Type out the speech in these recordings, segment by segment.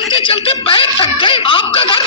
चलते चलते पैर थक गए। आपका घर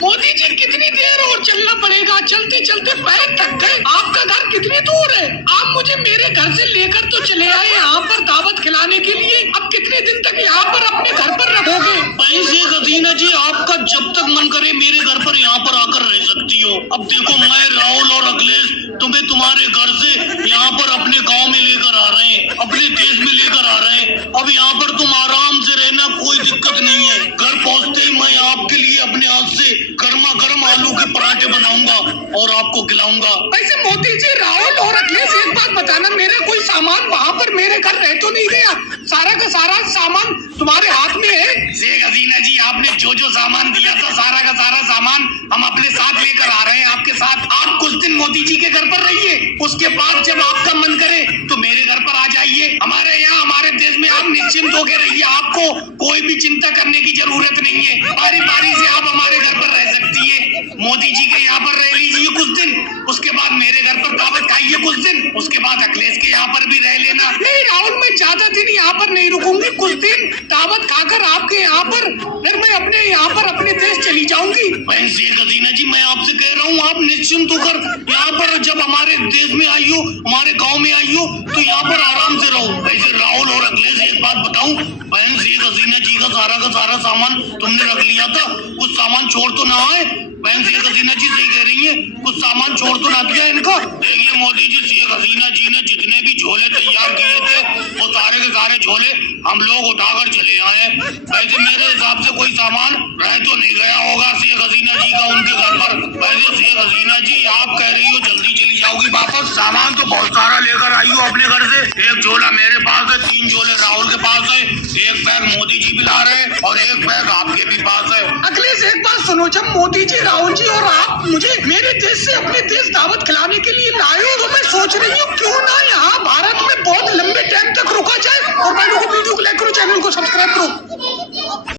मोदी जी कितनी देर और चलना पड़ेगा? चलते चलते पैर थक गए। आपका घर कितनी दूर है? आप मुझे मेरे घर से लेकर तो चले आए यहाँ पर दावत खिलाने के लिए। अब कितने दिन तक यहाँ पर अपने घर पर रखोगे? शेख हसीना जी, आपका जब तक मन करे मेरे घर पर यहाँ पर आकर रह सकती हो। अब देखो, मैं राहुल और अखिलेश तुम्हें तुम्हारे घर से यहाँ पर अपने गांव में लेकर आ रहे हैं, अपने देश में लेकर आ रहे हैं। अब यहाँ पर तुम आराम से रहना, कोई दिक्कत नहीं है। घर पहुँचते ही मैं आपके लिए अपने हाथ से गर्मा गर्म आलू के पराठे बनाऊंगा और आपको खिलाऊंगा। वैसे मोदी जी, राहुल और अखिलेश, एक बात बताना, मेरा कोई सामान वहाँ पर मेरे घर रह तो नहीं गया? सारा का सारा सामान तुम्हारे हाथ में है? शेख हसीना जी, आपने जो जो सामान दिया था, सारा का सारा सामान हम अपने साथ लेकर आ रहे हैं आपके साथ। आप कुछ दिन मोदी जी के घर पर रहिए, उसके बाद जब आपका मन करे तो मेरे घर पर आ जाइए। हमारे यहाँ, हमारे देश में आप निश्चिंत होकर रहिए, आपको कोई भी चिंता करने की जरूरत नहीं है। बारी बारी से आप हमारे घर पर रह सकती है। मोदी जी के यहाँ पर रह लीजिए कुछ दिन, उसके बाद मेरे घर पर दावत खाइए कुछ दिन, उसके बाद अखिलेश के यहाँ पर भी रह लेना। नहीं राहुल, मैं ज्यादा दिन यहाँ पर नहीं रुकूंगी। कुछ दिन दावत खाकर आपके यहाँ पर फिर मैं अपने यहाँ पर अपने देश चली जाऊंगी। शेख हसीना जी, मैं आपसे कह रहा हूँ, आप निश्चिंत होकर यहाँ पर, जब हमारे देश में आई हो, हमारे गाँव में आई हो, तो यहाँ पर आराम से रहो। वैसे राहुल और अखिलेश, एक बात बताऊं, बहन शेख हसीना जी का सारा सामान तुमने रख लिया था, कुछ सामान छोड़ तो ना आए? बहन शेख हसीना जी सही कह रही है, कुछ सामान छोड़ तो ना दिया इनका? देखिए मोदी जी, शेख हसीना जी ने जितने भी झोले तैयार किए थे, वो सारे के सारे झोले हम लोग उठाकर चले आए। वैसे मेरे हिसाब से कोई सामान रह तो नहीं गया होगा शेख हसीना जी का उनके घर पर। वैसे शेख हसीना जी, आप कह रही हो जल्दी चली जाओगी वापस, सामान तो बहुत सारा लेकर आई हो अपने घर से। एक झोला मेरे पास है, 3 झोले राहुल के पास है, एक बैग मोदी जी भी ला रहे हैं और एक बैग आपके भी पास है। अखिलेश, एक बात सुनो, जब मोदी जी, राहुल जी और आप मुझे मेरे देश से अपने देश दावत खिलाने के लिए लाए हो, तो मैं सोच रही हूँ क्यों ना यहाँ भारत में बहुत लंबे टाइम तक रुका जाए। और मैं वीडियो को लाइक करो, चैनल को सब्सक्राइब करो।